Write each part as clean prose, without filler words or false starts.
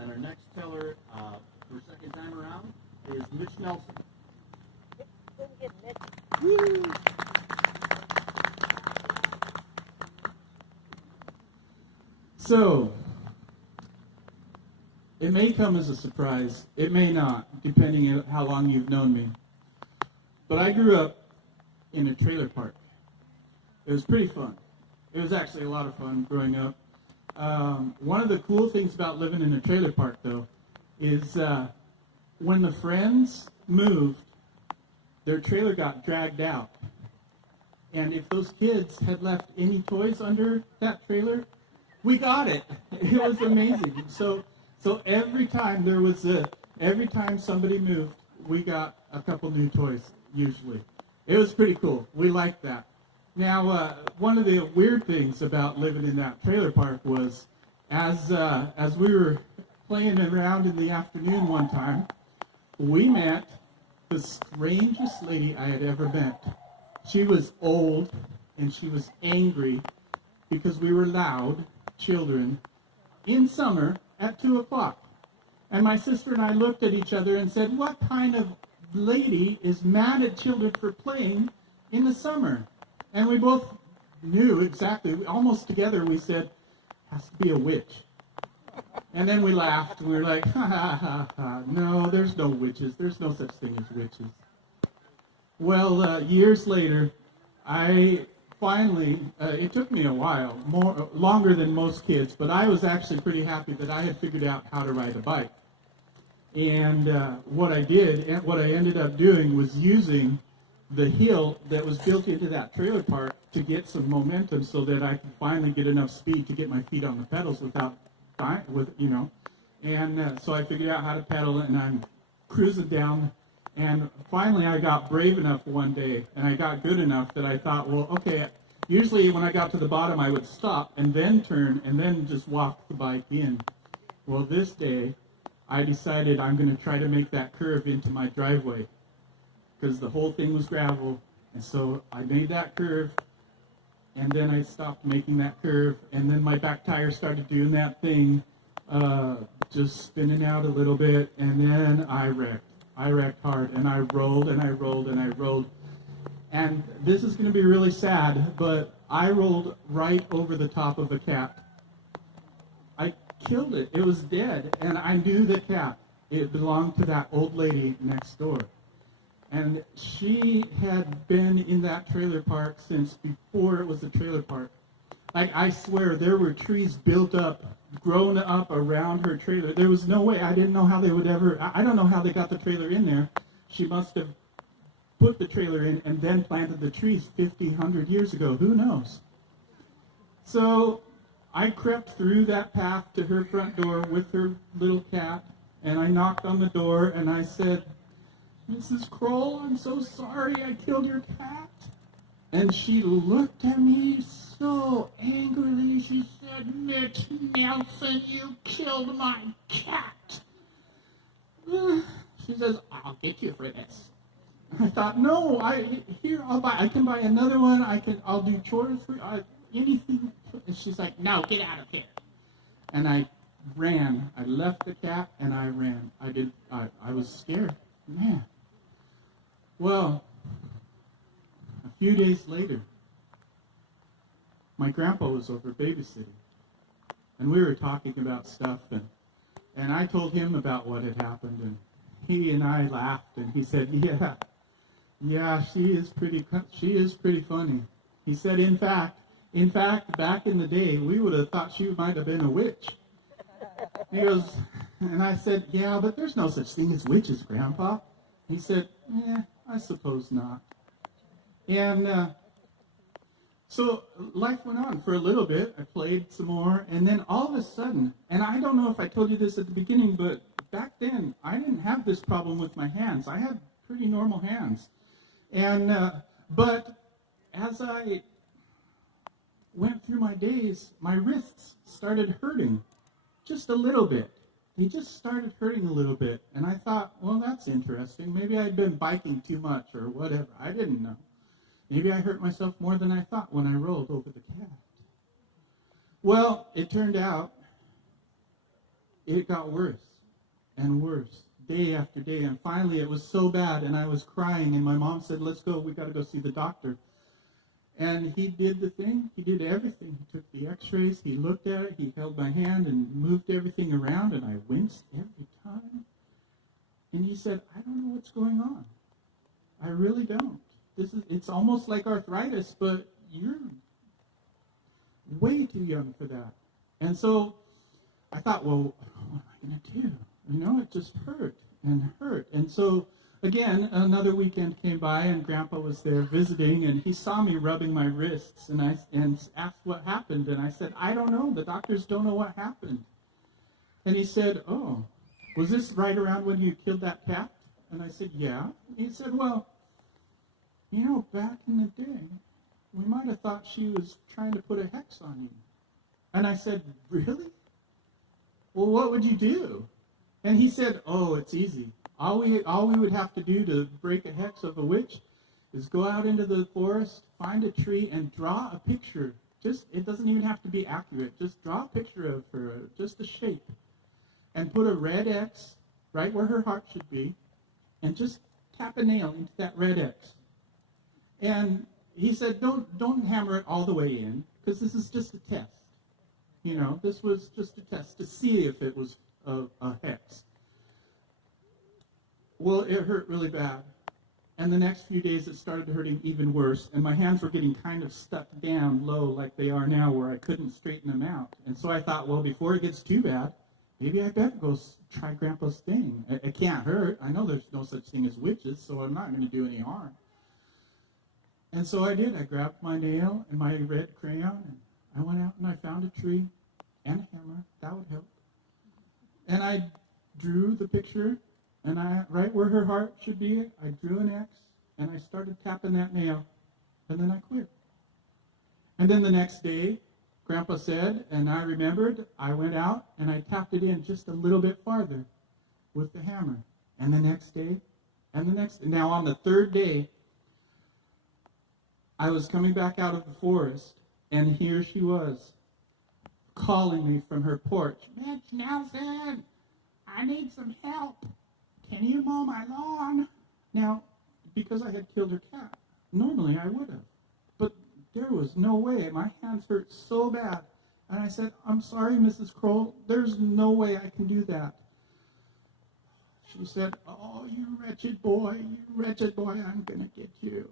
And our next teller for second time around is Mitch Nelson. Woo! So, it may come as a surprise. It may not, depending on how long you've known me. But I grew up in a trailer park. It was pretty fun. It was actually a lot of fun growing up. One of the cool things about living in a trailer park, though, is when the friends moved, their trailer got dragged out. And if those kids had left any toys under that trailer, we got it. It was amazing. So every time every time somebody moved, we got a couple new toys, usually. It was pretty cool. We liked that. Now, one of the weird things about living in that trailer park was, as we were playing around in the afternoon one time, we met the strangest lady I had ever met. She was old, and she was angry because we were loud children in summer at 2 o'clock. And my sister and I looked at each other and said, what kind of lady is mad at children for playing in the summer? And we both knew exactly, almost together we said, has to be a witch. And then we laughed, and we were like, ha ha ha ha, no, there's no witches, there's no such thing as witches. Well, years later, I finally, it took me a while, longer than most kids, but I was actually pretty happy that I had figured out how to ride a bike. And what I ended up doing was using the hill that was built into that trailer park to get some momentum so that I could finally get enough speed to get my feet on the pedals without dying, And so I figured out how to pedal, and I'm cruising down. And finally, I got brave enough one day, and I got good enough that I thought, well, okay, usually when I got to the bottom, I would stop and then turn and then just walk the bike in. Well, this day, I decided I'm going to try to make that curve into my driveway because the whole thing was gravel. And so I made that curve, and then I stopped making that curve, and then my back tire started doing that thing, just spinning out a little bit, and then I wrecked. I wrecked hard, and I rolled, and I rolled, and I rolled. And this is going to be really sad, but I rolled right over the top of a cat. I killed it. It was dead, and I knew the cat. It belonged to that old lady next door. And she had been in that trailer park since before it was a trailer park. I swear, there were trees built up, grown up around her trailer. There was no way. I didn't know how they would ever, I don't know how they got the trailer in there. She must have put the trailer in and then planted the trees 50, 100 years ago. Who knows? So I crept through that path to her front door with her little cat, and I knocked on the door, and I said, Mrs. Kroll, I'm so sorry I killed your cat. And she looked at me so angrily. She said, Mitch Nelson, you killed my cat. She says, I'll get you for this. I thought, no, I can buy another one. I'll do chores for anything. And she's like, no, get out of here. And I ran. I left the cat and I ran. I was scared. Man. Well, a few days later, my grandpa was over babysitting, and we were talking about stuff, and I told him about what had happened, and he and I laughed, and he said, yeah, she is pretty funny. He said, in fact, back in the day, we would have thought she might have been a witch. He goes, and I said, yeah, but there's no such thing as witches, Grandpa. He said, yeah, I suppose not. And so life went on for a little bit. I played some more, and then all of a sudden, and I don't know if I told you this at the beginning, but back then, I didn't have this problem with my hands. I had pretty normal hands. And but as I went through my days, my wrists started hurting just a little bit. They just started hurting a little bit. And I thought, well, that's interesting. Maybe I'd been biking too much or whatever. I didn't know. Maybe I hurt myself more than I thought when I rolled over the cat. Well, it turned out it got worse and worse, day after day. And finally, it was so bad, and I was crying, and my mom said, let's go, we got to go see the doctor. And he did the thing. He did everything. He took the x-rays. He looked at it. He held my hand and moved everything around, and I winced every time. And he said, I don't know what's going on. I really don't. It's almost like arthritis, but you're way too young for that. And so I thought, well, what am I going to do? You know, it just hurt and hurt. And so, again, another weekend came by, and Grandpa was there visiting, and he saw me rubbing my wrists, and asked what happened. And I said, I don't know. The doctors don't know what happened. And he said, oh, was this right around when you killed that cat? And I said, yeah. And he said, well, you know, back in the day, we might have thought she was trying to put a hex on you. And I said, really? Well, what would you do? And he said, oh, it's easy. All we would have to do to break a hex of a witch is go out into the forest, find a tree, and draw a picture. It doesn't even have to be accurate. Just draw a picture of her, just a shape, and put a red X right where her heart should be, and just tap a nail into that red X. And he said, don't hammer it all the way in, because this is just a test. You know, this was just a test to see if it was a hex. Well, it hurt really bad. And the next few days it started hurting even worse, and my hands were getting kind of stuck down low like they are now, where I couldn't straighten them out. And so I thought, well, before it gets too bad, maybe I better go try Grandpa's thing. It can't hurt. I know there's no such thing as witches, so I'm not going to do any harm. And so I did. I grabbed my nail and my red crayon, and I went out and I found a tree and a hammer. That would help. And I drew the picture, and right where her heart should be, I drew an X, and I started tapping that nail, and then I quit. And then the next day, Grandpa said, and I remembered, I went out and I tapped it in just a little bit farther with the hammer. And the next day, and the next. Now on the third day, I was coming back out of the forest, and here she was, calling me from her porch. Mitch Nelson, I need some help. Can you mow my lawn? Now, because I had killed her cat, normally I would have. But there was no way. My hands hurt so bad. And I said, I'm sorry, Mrs. Kroll. There's no way I can do that. She said, oh, you wretched boy, I'm going to get you.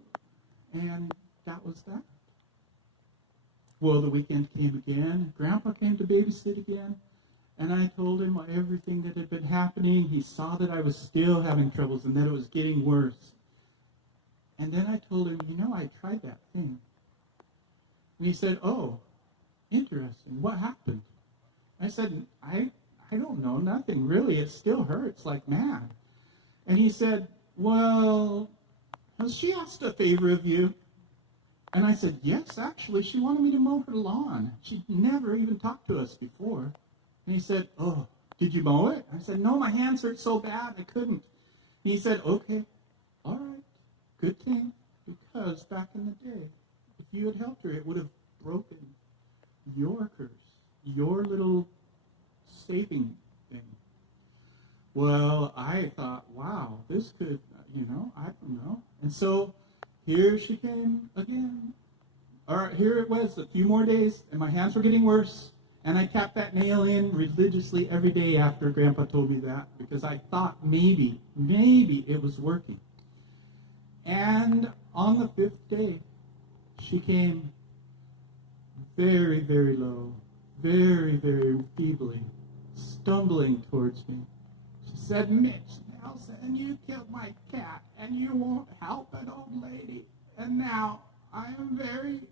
And that was that. Well, the weekend came again. Grandpa came to babysit again. And I told him everything that had been happening. He saw that I was still having troubles and that it was getting worse. And then I told him, you know, I tried that thing. And he said, oh, interesting. What happened? I said, I don't know, nothing really. It still hurts like mad. And he said, well, has she asked a favor of you? And I said, yes, actually. She wanted me to mow her lawn. She'd never even talked to us before. And he said, oh, did you mow it? I said, no, my hands hurt so bad I couldn't. And he said, okay, all right, good thing, because back in the day, if you had helped her, it would have broken your curse, your little saving thing. Well, I thought, wow, this could, I don't know. And so here she came again. All right, here it was, a few more days, and my hands were getting worse. And I tapped that nail in religiously every day after Grandpa told me that, because I thought maybe it was working. And on the 5th day, she came very, very low, very, very feebly, stumbling towards me. She said, Mitch Nelson, you killed my cat, and you won't help an old lady. And now I am very,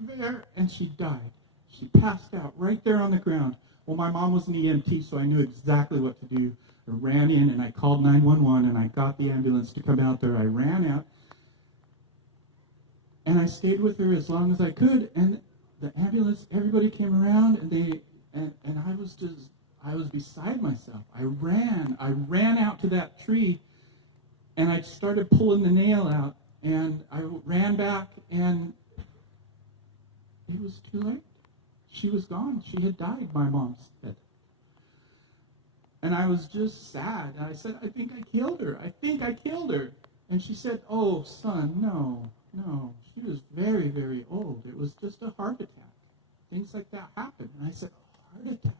very... And she died. She passed out right there on the ground. Well, my mom was an EMT, so I knew exactly what to do. I ran in, and I called 911, and I got the ambulance to come out there. I ran out, and I stayed with her as long as I could, and the ambulance, everybody came around, and I was beside myself. I ran out to that tree, and I started pulling the nail out, and I ran back, and it was too late. She was gone. She had died, my mom said. And I was just sad. And I said, I think I killed her. I think I killed her. And she said, oh, son, no. She was very, very old. It was just a heart attack. Things like that happen. And I said, heart attack?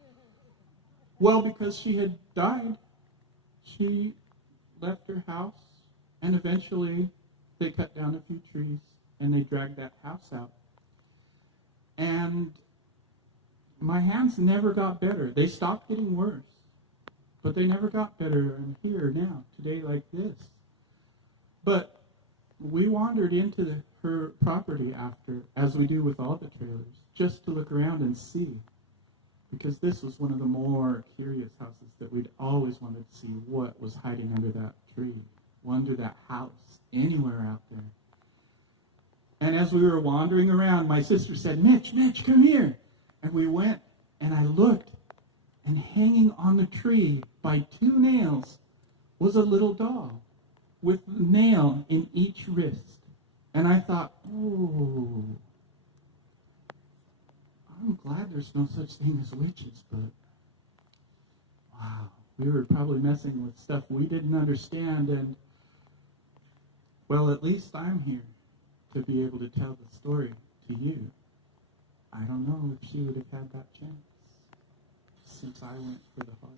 Oh, my God. Well, because she had died, she left her house, and eventually they cut down a few trees, and they dragged that house out. And my hands never got better. They stopped getting worse, but they never got better. I'm here now, today like this. But we wandered into her property after, as we do with all the trailers, just to look around and see. Because this was one of the more curious houses that we'd always wanted to see what was hiding under that tree, under that house, anywhere out there. And as we were wandering around, my sister said, Mitch, come here. And we went, and I looked, and hanging on the tree by 2 nails was a little doll with a nail in each wrist. And I thought, oh, I'm glad there's no such thing as witches, but wow, we were probably messing with stuff we didn't understand, and well, at least I'm here to be able to tell the story to you. I don't know if she would have had that chance, since I went for the heart.